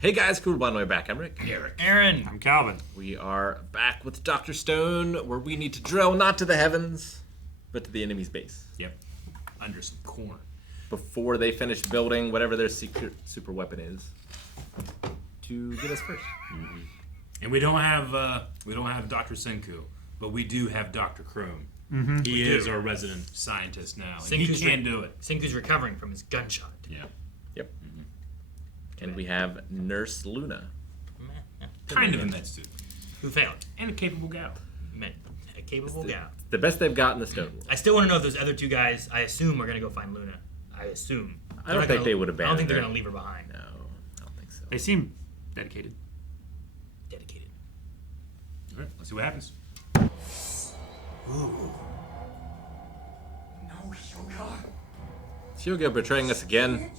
Hey guys, cool one way back. I'm Rick. Eric. Aaron. I'm Calvin. We are back with Dr. Stone, where we need to drill not to the heavens, but to the enemy's base. Yep. Under some corn. Before they finish building whatever their secret super weapon is, to get us first. Mm-hmm. And we don't have Dr. Senku, but we do have Dr. Chrome. Mm-hmm. He is our resident scientist now. And he can do it. Senku's recovering from his gunshot. Yeah. Yep. And we have Nurse Luna. Kind of a med student. Who failed. And a capable gal. A capable gal. The best they've got in the Stone World. I still want to know if those other two guys, I assume, are going to go find Luna. I assume. I don't think they would abandon I don't think they're her. going to leave her behind. No, I don't think so. They seem dedicated. Dedicated. All right, let's see what happens. Ooh. No, Shogun. Shogun betraying us again.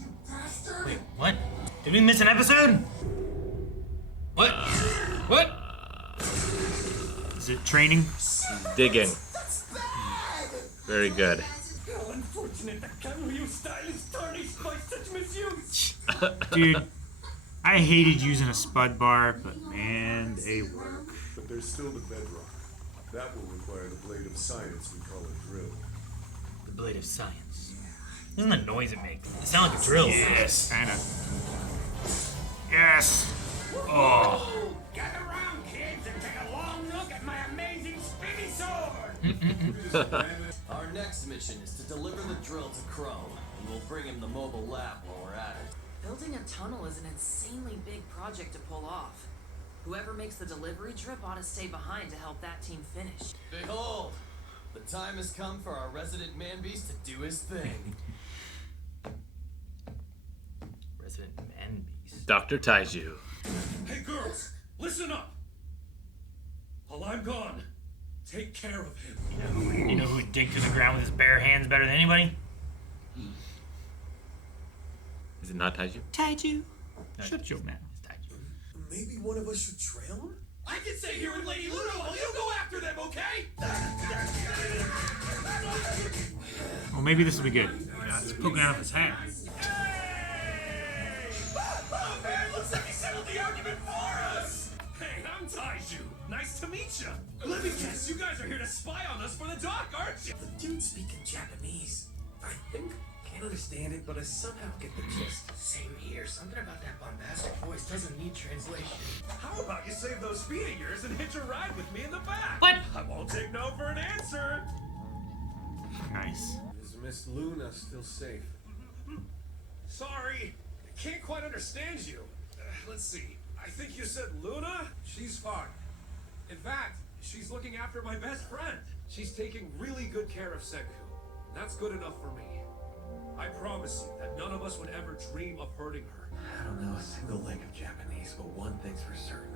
Wait, what? Did we miss an episode? What? What? Is it training? Digging. Very good. How unfortunate that Kamui style is tarnished by such misuse. Dude, I hated using a spud bar, but man, they work. But there's still the bedrock. That will require the blade of science we call a drill. The blade of science. Isn't the noise it makes? It sounds like a drill. Yes, kinda. Yes. Oh. Gather round, kids, and take a long look at my amazing spinny sword. Our next mission is to deliver the drill to Crow, and we'll bring him the mobile lab while we're at it. Building a tunnel is an insanely big project to pull off. Whoever makes the delivery trip ought to stay behind to help that team finish. Behold, the time has come for our resident man-beast to do his thing. Resident man beast. Dr. Taiju. Hey, girls, listen up. While I'm gone, take care of him. You know who would dig through the ground with his bare hands better than anybody? Is it not Taiju? Taiju. Shut your mouth. It's Taiju. Maybe one of us should trail him? I can stay here with Lady Luna while you go after them, okay? Well, maybe this will be good. Yeah, it's poking out of his hat. Oh man, looks like he settled the argument for us! Hey, I'm Taiju. Nice to meet you. Let me guess, you guys are here to spy on us for the doc, aren't you? The dude's speaking Japanese. I think can't understand it, but I somehow get the gist. Same here. Something about that bombastic voice doesn't need translation. How about you save those feet of yours and hitch a ride with me in the back? What? I won't take no for an answer. Nice. Is Miss Luna still safe? Sorry, I can't quite understand you. Let's see. I think you said Luna? She's fine. In fact, she's looking after my best friend. She's taking really good care of Senku. That's good enough for me. I promise you that none of us would ever dream of hurting her. I don't know a single lick of Japanese, but one thing's for certain.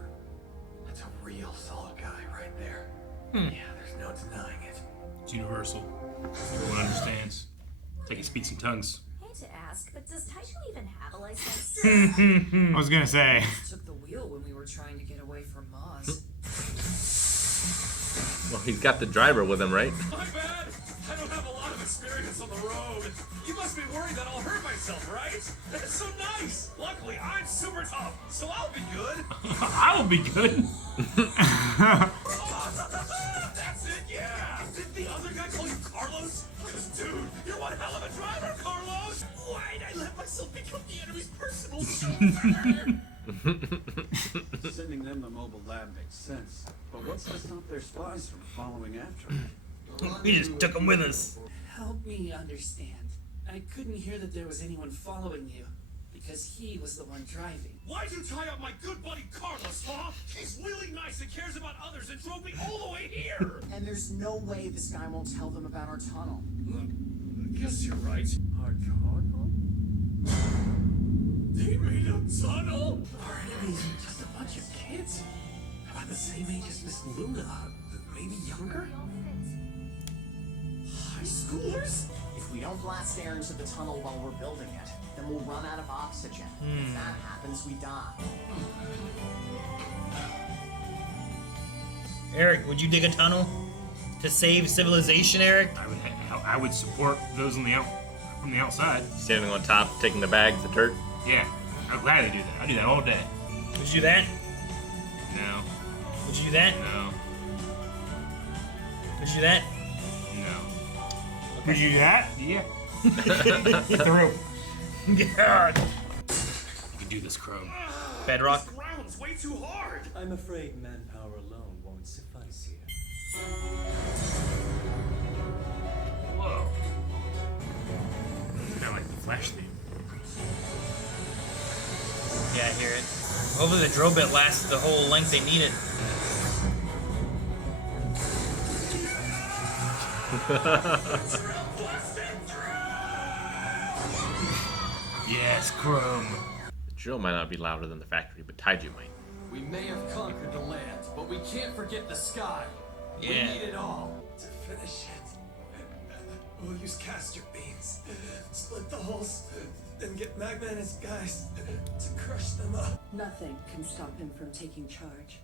That's a real solid guy right there. Yeah, there's no denying it. It's universal. Everyone understands. It's like he speaks in tongues. Hate to ask, but does Taiju even have a license? I was gonna say. Took the wheel when we were trying to get away from Maz. Well, he's got the driver with him, right? My bad. I don't have a lot of experience on the road. You must be worried that I'll hurt myself, right? That's so nice. Luckily, I'm super tough, so I'll be good. I will be good. That's it, yeah. Did the other guy call you Carlos? 'Cause, dude, you're one hell of a driver, Carlos. Why'd I let myself become the enemy's personal chauffeur? Sending them the mobile lab makes sense, but what's to stop their spies from following after them? We just took him with us. Help me understand. I couldn't hear that there was anyone following you, because he was the one driving. Why'd you tie up my good buddy Carlos, huh? He's really nice and cares about others and drove me all the way here. And there's no way this guy won't tell them about our tunnel. I guess you're right. Our tunnel? They made a tunnel? Our enemies are just a bunch of kids. About the same age as Miss Luna. Maybe younger? High schoolers? If we don't blast air into the tunnel while we're building it, then we'll run out of oxygen. If that happens, we die. Eric, would you dig a tunnel to save civilization, Eric? I would support those on the from the outside. Standing on top, taking the bags of dirt. Yeah, I'd gladly do that. I'd do that all day. Would you do that? No. Would you do that? No. Would you do that? No. Would you do that? Yeah. Through. God. You can do this, Crow. Bedrock. This ground's way too hard. I'm afraid manpower alone won't suffice here. Whoa. Kind of like the Flash theme. Yeah, I hear it. Hopefully the drill bit lasts the whole length they need it. Yes, Chrome. The drill might not be louder than the factory, but Taiju might. We may have conquered the land, but we can't forget the sky. Yeah. We need it all. To finish it, we'll use castor beams, split the holes, and get Magma and his guys to crush them up. Nothing can stop him from taking charge.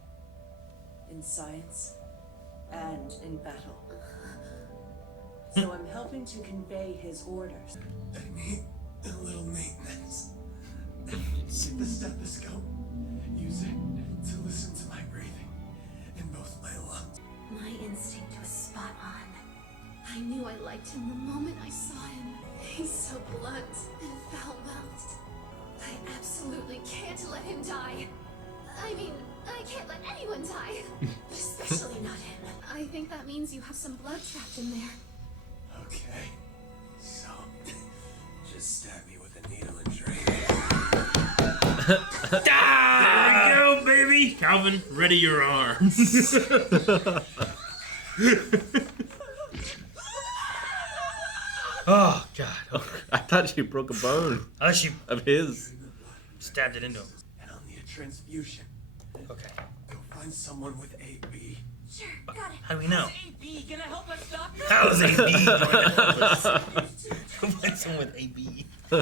In science and in battle. So I'm helping to convey his orders. I need a little maintenance. Get the stethoscope. Use it to listen to my breathing in both my lungs. My instinct was spot on. I knew I liked him the moment I saw him. He's so blunt and foul-mouthed. I absolutely can't let him die. I mean, I can't let anyone die. But especially not him. I think that means you have some blood trapped in there. Okay. So, just stab me with a needle and drain it. There you go, baby. Calvin, ready your arms. Oh, God. Okay. I thought you broke a bone Unless you of his. stabbed it into him. And I'll need a transfusion. Okay. Go find someone with AB. Sure, got it. How do we know? AB gonna help us stop this? How is AB going to help us? Go find someone with AB. I'll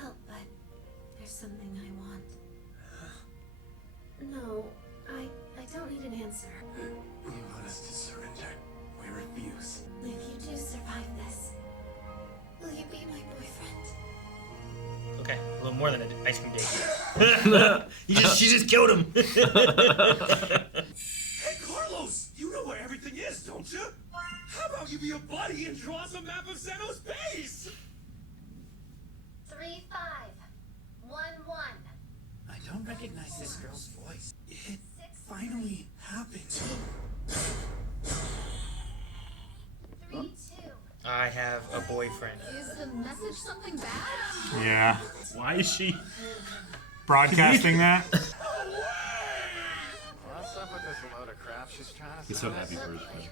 help, but there's something I want. No, I don't need an answer. You want us to surrender? We refuse. If you do survive this, will you be my boyfriend? Okay, a little more than an ice cream date. She just killed him. Hey, Carlos, you know where everything is, don't you? How about you be a buddy and draw us a map of Xenos base? 3511. I don't recognize this girl's voice. It finally happened. 32. I have a boyfriend. Is the message something bad? Yeah. Why is she? Broadcasting that? What's up with this load of crap she's trying to He's so happy for his friend.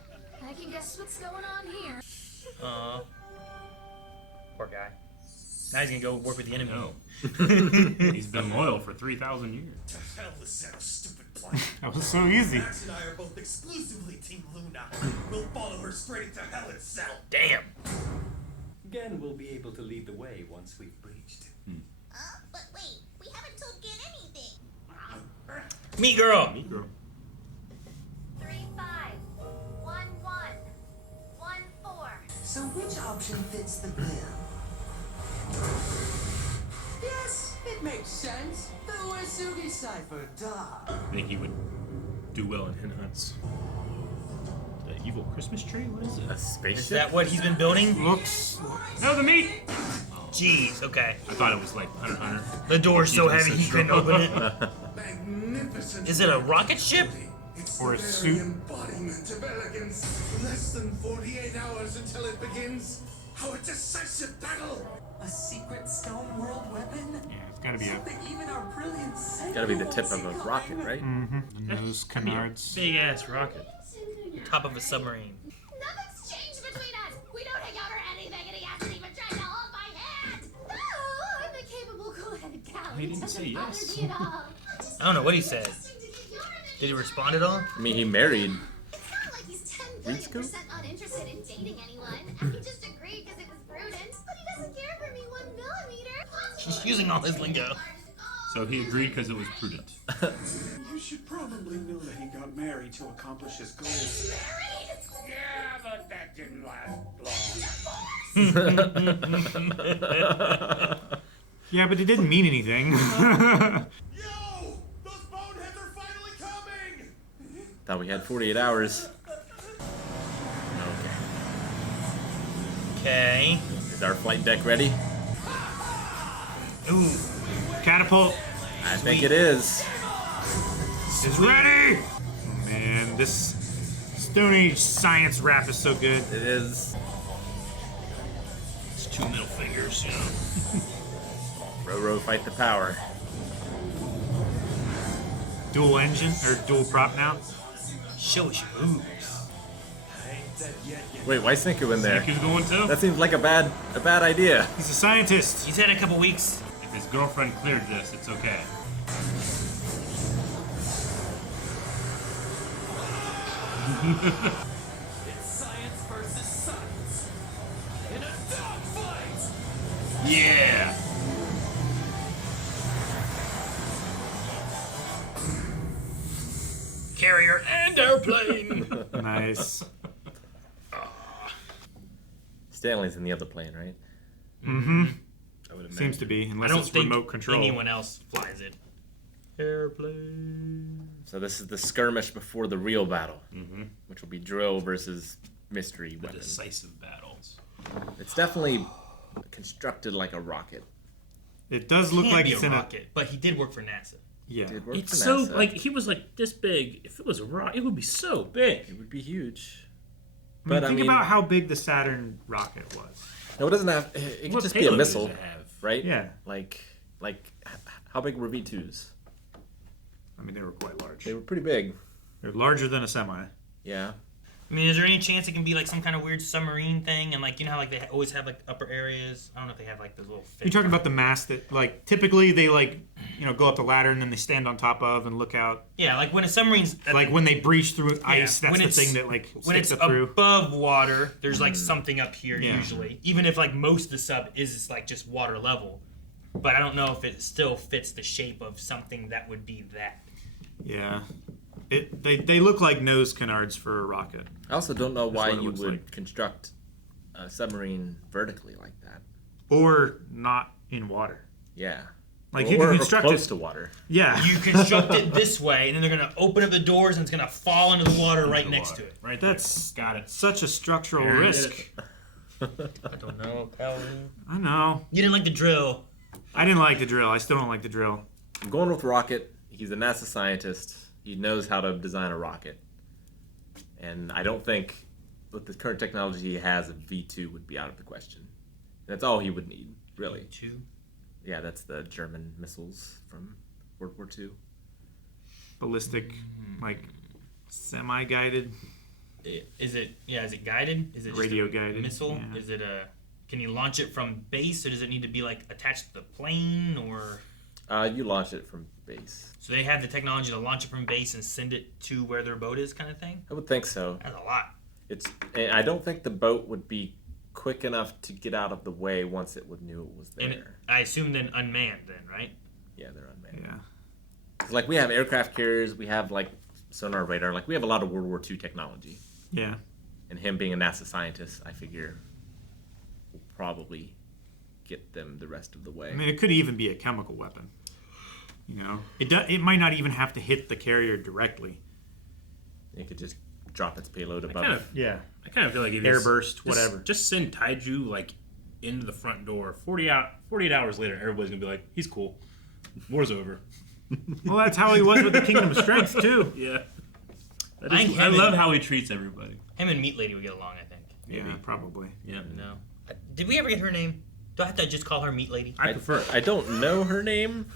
I can guess what's going on here. Poor guy. Now he's gonna go work with the enemy. No. He's been loyal for 3,000 years. To hell with Xenos' stupid plan. That was so easy. Max and I are both exclusively Team Luna. We'll follow her straight into hell itself. Damn. Gen will be able to lead the way once we've breached. But wait, we haven't told Gen anything. Me girl. Meat girl. 351114. So which option fits the bill? Yes, it makes sense. The Uesugi cipher, duh. I think he would do well in Henhunt's. The evil Christmas tree? What is it? A spaceship? Is that what he's been building? Looks. No, the meat! Jeez, okay. I thought it was like Hunter x Hunter. The door's so heavy he couldn't open it. Magnificent. Is it a rocket ship? It's Or a the very suit? embodiment of elegance. Less than 48 hours until it begins. Our decisive battle. A secret stone world weapon? Yeah, it's gotta be a. Something even our brilliant Senku Gotta be the tip won't of a see rocket, coming. right? Mm-hmm. And those canards. Big ass rocket. Top of a submarine. Nothing's changed between us. We don't hang out or anything, and he hasn't even tried to hold my hand. No, I'm a capable, cool-headed gal. He didn't Doesn't say bother yes. me at all. I don't know what he said. Did he respond at all? I mean, he married. It's not like he's 10 Reed school? billion% not interested in dating anyone, and he just agreed because it was prudent. But he doesn't care for me 1 millimeter. She's using all his lingo. So he agreed because it was prudent. You should probably know that he got married to accomplish his goals. Yeah, but that didn't last long. Yeah, but it didn't mean anything. Yo! Those boneheads are finally coming! Thought we had 48 hours. Okay. Is our flight deck ready? Ooh. Catapult I think it is. is ready! Oh, man, this Stone Age science rap is so good. It is. It's 2 middle fingers, you know. Roro fight the power. Dual engine, or dual prop now. Show us your moves. Wait, why Senku in there? Senku's going too? That seems like a bad idea. He's a scientist. He's had a couple weeks. If his girlfriend cleared this, it's okay. It's science versus science. In a dogfight! Yeah! Carrier and airplane. Nice. Stanley's in the other plane, right? Mm-hmm. I would Seems to be, I unless don't it's think remote control. anyone else flies it. Airplane. So this is the skirmish before the real battle, Mm-hmm. which will be drill versus mystery The weapon. decisive battles. It's definitely constructed like a rocket. It does look Can't like be it's a in rocket, but he did work for NASA. Yeah. Did work It's for so, NASA. like, he was like this big. If it was raw, it would be so big. It would be huge. I mean, But think about how big the Saturn rocket was. No, it doesn't have. It could What just be a payload does missile, it have? right? Yeah. Like, how big were V2s? I mean, they were quite large. They were pretty big. They're larger than a semi. Yeah. I mean, is there any chance it can be like some kind of weird submarine thing? And like, you know how like they always have like upper areas? I don't know if they have like those little. You're talking about the mast that, like, typically they like, you know, go up the ladder and then they stand on top of and look out. Yeah, like when a submarine's Like when they breach through ice, when that's the it's- thing that like when sticks it's it through. above water, there's like something up here Yeah. usually. Even if like most of the sub is like just water level, but I don't know if it still fits the shape of something that would be that. Yeah. They look like nose canards for a rocket. I also don't know why what it you looks would like. construct a submarine vertically like that. Or not in water. Yeah. Like or, you can or construct close it. to water. Yeah. You construct it this way, and then they're gonna open up the doors, and it's gonna fall into the water right next to it. Right That's there. Got it. such a structural Aaron did risk. I don't know, Calvin. I know. You didn't like the drill. I didn't like the drill. I still don't like the drill. I'm going with Rocket. He's a NASA scientist. He knows how to design a rocket. And I don't think, with the current technology he has, a V2 would be out of the question. That's all he would need, really. Two. Yeah, that's the German missiles from World War II. Ballistic, like semi-guided. Is it? Yeah. Is it guided? Is it just Radio a guided, missile? yeah. Is it a? Can you launch it from base, or does it need to be like attached to the plane, or? You launch it from base. So they have the technology to launch it from base and send it to where their boat is, kind of thing. I would think so. That's a lot. I don't think the boat would be quick enough to get out of the way once it would knew it was there. And I assume then unmanned, then right? Yeah, they're unmanned. Yeah. 'Cause, like, we have aircraft carriers, we have like sonar radar, like we have a lot of World War II technology. Yeah. And him being a NASA scientist, I figure, will probably get them the rest of the way. I mean, it could even be a chemical weapon. You know, it might not even have to hit the carrier directly. It could just drop its payload above. kind of- Yeah. I kind of feel like if Airburst, just, whatever. Just send Taiju like into the front door. 48 hours later, everybody's gonna be like, "He's cool. War's over." Well, that's how he was with the Kingdom of Strength too. Yeah. I I love how he treats everybody. Him and Meat Lady would get along, I think. Yeah, probably. Yeah. No. Did we ever get her name? Do I have to just call her Meat Lady? I prefer it. I don't know her name.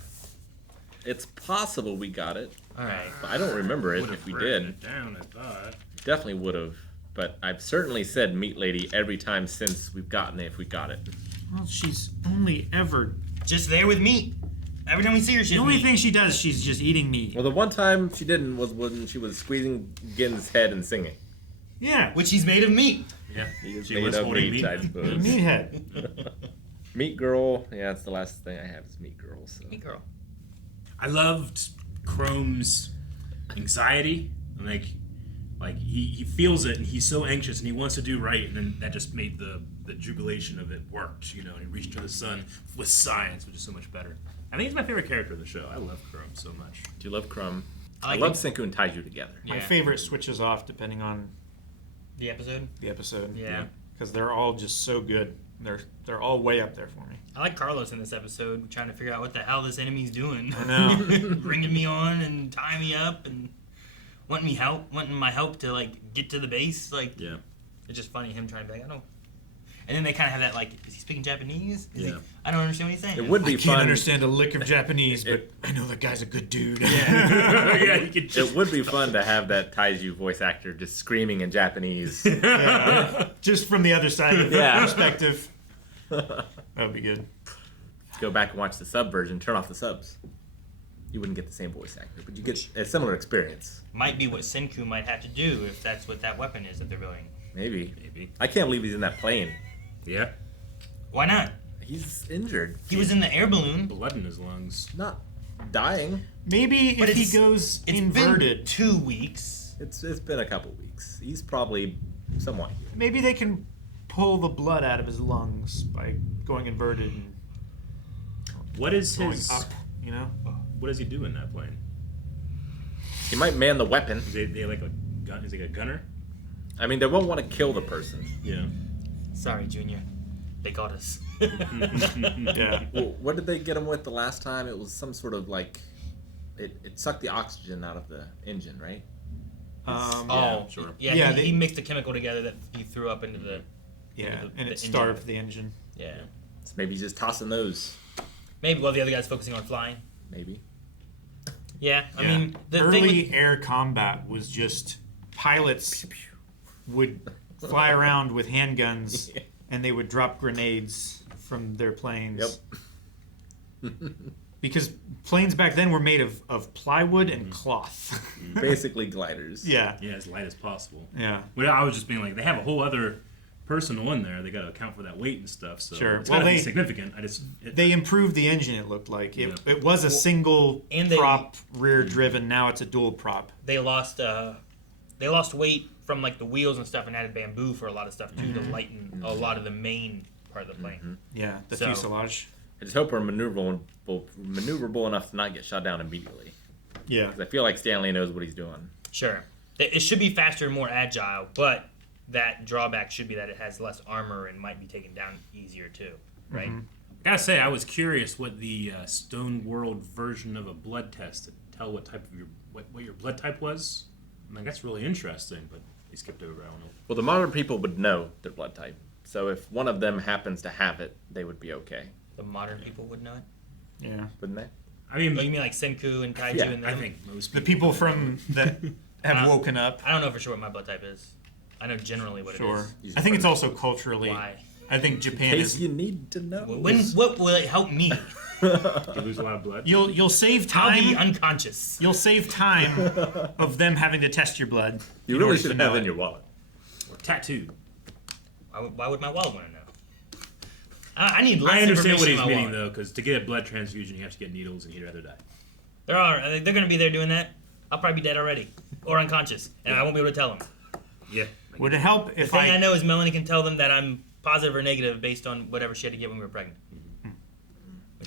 It's possible we got it. All right. But I don't remember it Would've if we written did. it down, I thought. Definitely would have. But I've certainly said Meat Lady every time since we've gotten it, if we got it. Well, she's only ever. Just there with meat. Every time we see her, she's The only meat. thing she does, she's just eating meat. Well, the one time she didn't was when she was squeezing Gin's head and singing. Yeah. Which he's made of meat. Yeah. He is She made was of holding meat, meat. I suppose. Meathead. Meat Girl. Yeah, that's the last thing I have is Meat Girl. So. Meat girl. I loved Chrome's anxiety. Like he feels it and he's so anxious and he wants to do right, and then that just made the the jubilation of it worked, and he reached to the sun with science, which is so much better. I think he's my favorite character of the show. I love Crumb so much. Do you love Crumb? I love Senku and Taiju together. Yeah. My favorite switches off depending on The episode? the episode. Yeah. Because they're all just so good. They're all way up there for me. I like Carlos in this episode, trying to figure out what the hell this enemy's doing. I know. Bringing me on and tying me up and wanting my help to, like, get to the base. Like, Yeah. it's just funny, him trying to be like, I don't... And then they kind of have that, like, is he speaking Japanese? I don't understand what he's saying. It would be I fun. can't understand a lick of Japanese, but I know that guy's a good dude. Yeah, you could just... It would be fun to have that Taiju voice actor just screaming in Japanese. Yeah. Just from the other side of the perspective. That would be good. Go back and watch the sub version, turn off the subs. You wouldn't get the same voice actor, but you get a similar experience. Might be what Senku might have to do if that's what that weapon is that they're building. Maybe. I can't believe he's in that plane. Yeah. Why not? He's injured. He was in the air balloon. Blood in his lungs. Not dying. Maybe But if he goes inverted. It's been 2 weeks. It's been a couple weeks. He's probably somewhat healed. Maybe they can pull the blood out of his lungs by going inverted and What is going his... up, you know? What does he do in that plane? He might man the weapon. Is he like a gun? Is he a gunner? I mean, they won't want to kill the person. Yeah. Sorry, Junior. They got us. Yeah. Well, what did they get him with the last time? It was some sort of like... It sucked the oxygen out of the engine, right? Sure. Yeah, he mixed a chemical together that he threw up into the... Yeah, into the and it engine. starved the engine. Yeah. So maybe he's just tossing those. Maybe while the other guy's focusing on flying. Maybe. Yeah, I mean... The Early thing with, air combat was just pilots would fly around with handguns and they would drop grenades from their planes. Yep. Because planes back then were made of plywood and cloth. Basically gliders. Yeah. Yeah, as light as possible. Yeah. Well, I was just being like, they have a whole other person on there. They got to account for that weight and stuff. So Sure. it's Well, gotta be they- significant. They improved the engine, it looked like. It was a single and they- prop rear driven, now it's a dual prop. they lost weight from like the wheels and stuff and added bamboo for a lot of stuff too to lighten a lot of the main part of the plane. Yeah, the So- fuselage. I just hope we're maneuverable enough to not get shot down immediately. Yeah. Because I feel like Stanley knows what he's doing. Sure. It should be faster and more agile, but that drawback should be that it has less armor and might be taken down easier too, right? I gotta say, I was curious what the Stone World version of a blood test to tell what type of what your blood type was. I'm like, that's really interesting, but they skipped over. I don't know. Well, the modern people would know their blood type. So if one of them happens to have it, they would be okay. The modern people would know it. Yeah. Wouldn't they? I mean, Oh, you mean like Senku and Taiju Yeah, and I them? think most The people people from that have woken up. I don't know for sure what my blood type is. I know generally what Sure. it is. I think it's also culturally. Why? I think In Japan case is. you need to know. What will it help me? you lose a lot of blood. You'll save I'll be time. unconscious. You'll save time of them having to test your blood. You in really order to should know have in it. your wallet. Or tattooed. Why would my wallet want to know? I need less I understand what information he's in my meaning wallet. though, because to get a blood transfusion, you have to get needles, and he'd rather die. They're going to be there doing that. I'll probably be dead already or unconscious, and I won't be able to tell them. Yeah. Would it help The if thing I know is Melanie can tell them that I'm positive or negative based on whatever she had to get when we were pregnant.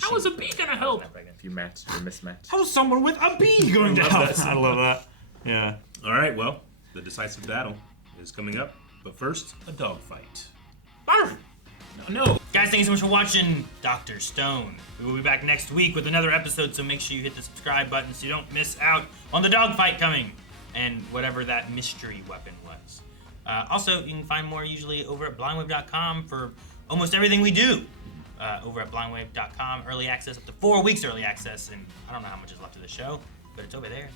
How is a bee gonna help? If you matched or mismatched. How's someone with a bee going to love help? that so I love that. Yeah. All right. Well, the decisive battle is coming up, but first, a dogfight. No. Guys, thank you so much for watching Dr. Stone. We will be back next week with another episode, so make sure you hit the subscribe button so you don't miss out on the dogfight coming and whatever that mystery weapon was. Also, you can find more usually over at blindwave.com for almost everything we do. Over at blindwave.com, early access, up to 4 weeks early access, and I don't know how much is left of the show, but it's over there.